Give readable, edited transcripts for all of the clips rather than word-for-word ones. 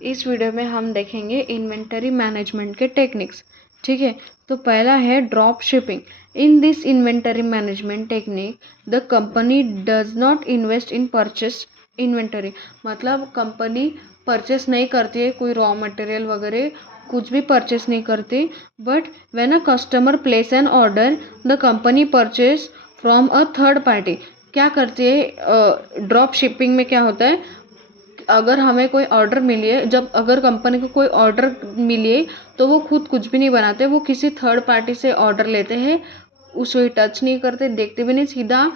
इस वीडियो में हम देखेंगे इन्वेंटरी मैनेजमेंट के टेक्निक्स। ठीक है, तो पहला है drop shipping. In this inventory management technique the company does not invest in purchase inventory. मतलब कंपनी परचेस नहीं करती है, कोई रॉ मटेरियल वगैरह कुछ भी परचेस नहीं करती। But when a customer place an order the company purchase from a third party. क्या करती है ड्रॉप शिपिंग में? क्या होता है, अगर हमें कोई ऑर्डर मिली है, जब अगर कंपनी को कोई ऑर्डर मिली है तो वो खुद कुछ भी नहीं बनाते, वो किसी थर्ड पार्टी से ऑर्डर लेते हैं, उसे टच नहीं करते, देखते भी नहीं, सीधा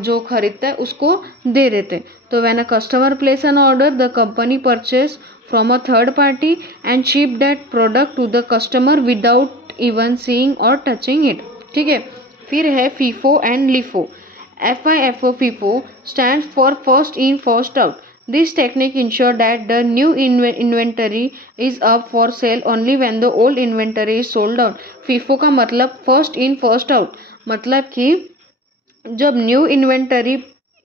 जो खरीदता है उसको दे देते। तो when a customer place an order the company purchase from a third party and ship that product to the customer without even seeing और टचिंग इट। ठीक है, फिर है FIFO and LIFO. FIFO FIFO stands for first in first out. This technique ensures that the new inventory is up for sale only when the old inventory is sold out. FIFO का मतलब first in first out, मतलब कि जब new inventory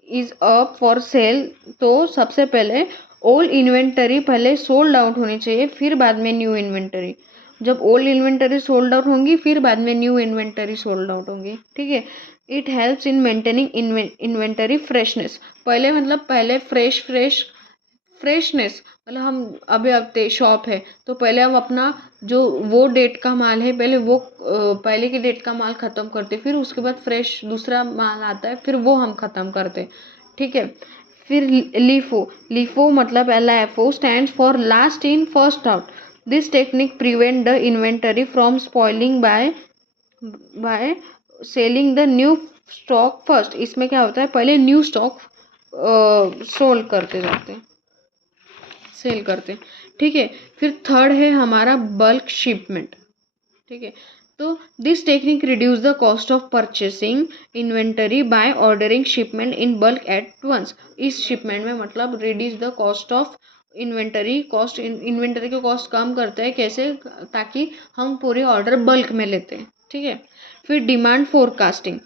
is up for sale तो सबसे पहले old inventory पहले sold out होनी चाहिए, फिर बाद में न्यू इन्वेंटरी। जब ओल्ड इन्वेंटरी सोल्ड आउट होंगी फिर बाद में न्यू इन्वेंटरी सोल्ड आउट होंगी। ठीक है, it helps in maintaining inventory freshness. पहले मतलब पहले फ्रेशनेस, मतलब हम अभी अब शॉप है तो पहले हम अपना जो वो डेट का माल है पहले वो पहले की डेट का माल ख़त्म करते, फिर उसके बाद फ्रेश दूसरा माल आता है, फिर वो हम ख़त्म करते। ठीक है, फिर लीफो। लीफो मतलब LIFO stands for last in first out. This technique prevent the inventory from spoiling by selling the new stock first. इसमें क्या होता है, पहले न्यू स्टॉक सोल्ड करते जाते, सेल करते। ठीक है, फिर थर्ड है हमारा बल्क शिपमेंट। ठीक है, तो this technique reduce the cost of purchasing inventory by ordering shipment in bulk at once. इस शिपमेंट में मतलब reduce the cost of inventory cost, inventory की कॉस्ट कम करते हैं। कैसे? ताकि हम पूरे ऑर्डर बल्क में लेते हैं। ठीक है, फिर demand forecasting.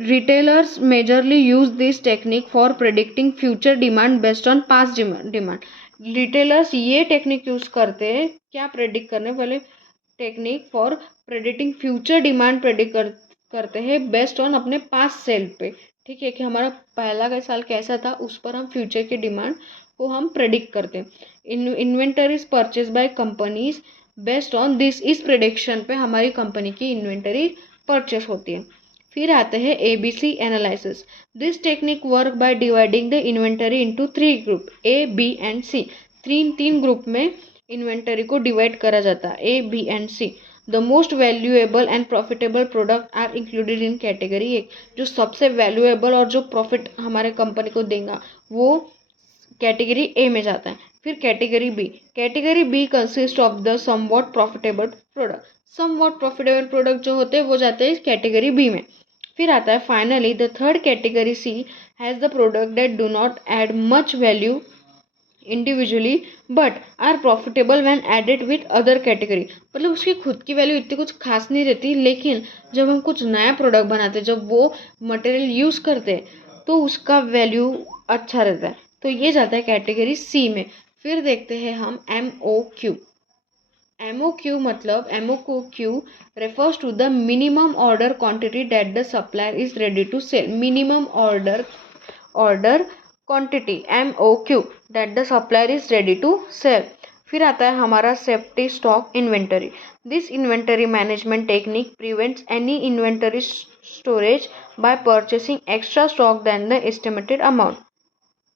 Retailers majorly use this technique for predicting future demand based on past demand. Retailers ये टेक्निक यूज करते हैं क्या प्रेडिक्ट करने वाले? Technique for predicting future demand predict करते हैं बेस्ड ऑन अपने पास्ट सेल पे। ठीक है, कि हमारा पहला का साल कैसा था उस पर हम फ्यूचर की डिमांड को हम प्रेडिक्ट करते हैं। Inventories purchase by companies based on this, इस प्रेडिक्शन पे हमारी कंपनी की इन्वेंटरी परचेस होती है। फिर आते हैं ABC analysis. This technique work by dividing the inventory into 3 group A, B and C। तीन ग्रुप में इन्वेंटरी को डिवाइड करा जाता है A, B and C। The most valuable and profitable product are included in category A. जो सबसे valuable और जो प्रॉफिट हमारे कंपनी को देगा वो कैटेगरी ए में जाता है। फिर category B consist of the somewhat profitable product. Somewhat profitable product जो होते हैं वो जाते हैं कैटेगरी बी में। फिर आता है finally the third category C has the product that do not add much value individually but are profitable when added with other category. मतलब उसकी खुद की वैल्यू इतनी कुछ खास नहीं रहती, लेकिन जब हम कुछ नया प्रोडक्ट बनाते, जब वो मटेरियल यूज़ करते हैं तो उसका वैल्यू अच्छा रहता है। तो ये जाता है कैटेगरी C में। फिर देखते हैं हम MOQ। MOQ मतलब MOQ refers to the minimum order quantity that the supplier is ready to sell. Minimum order quantity MOQ that the supplier is ready to sell. फिर आता है हमारा safety stock inventory. This inventory management technique prevents any inventory storage by purchasing extra stock then the estimated amount.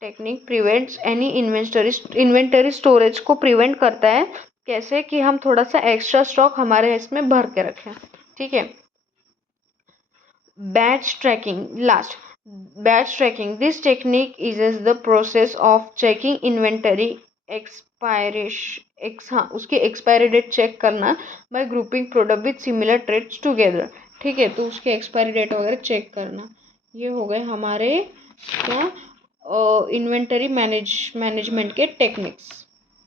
Technique prevents any inventory storage को prevent करता है। कैसे? कि हम थोड़ा सा एक्स्ट्रा स्टॉक हमारे इसमें भर के रखें। ठीक है, batch tracking last. Batch tracking this technique is the process of checking inventory उसकी एक्सपायरी डेट चेक करना by grouping product with similar trades together. ठीक है, तो उसके एक्सपायरी डेट वगैरह चेक करना। ये हो गए हमारे क्या इन्वेंटरी मैनेजमेंट के टेक्निक्स।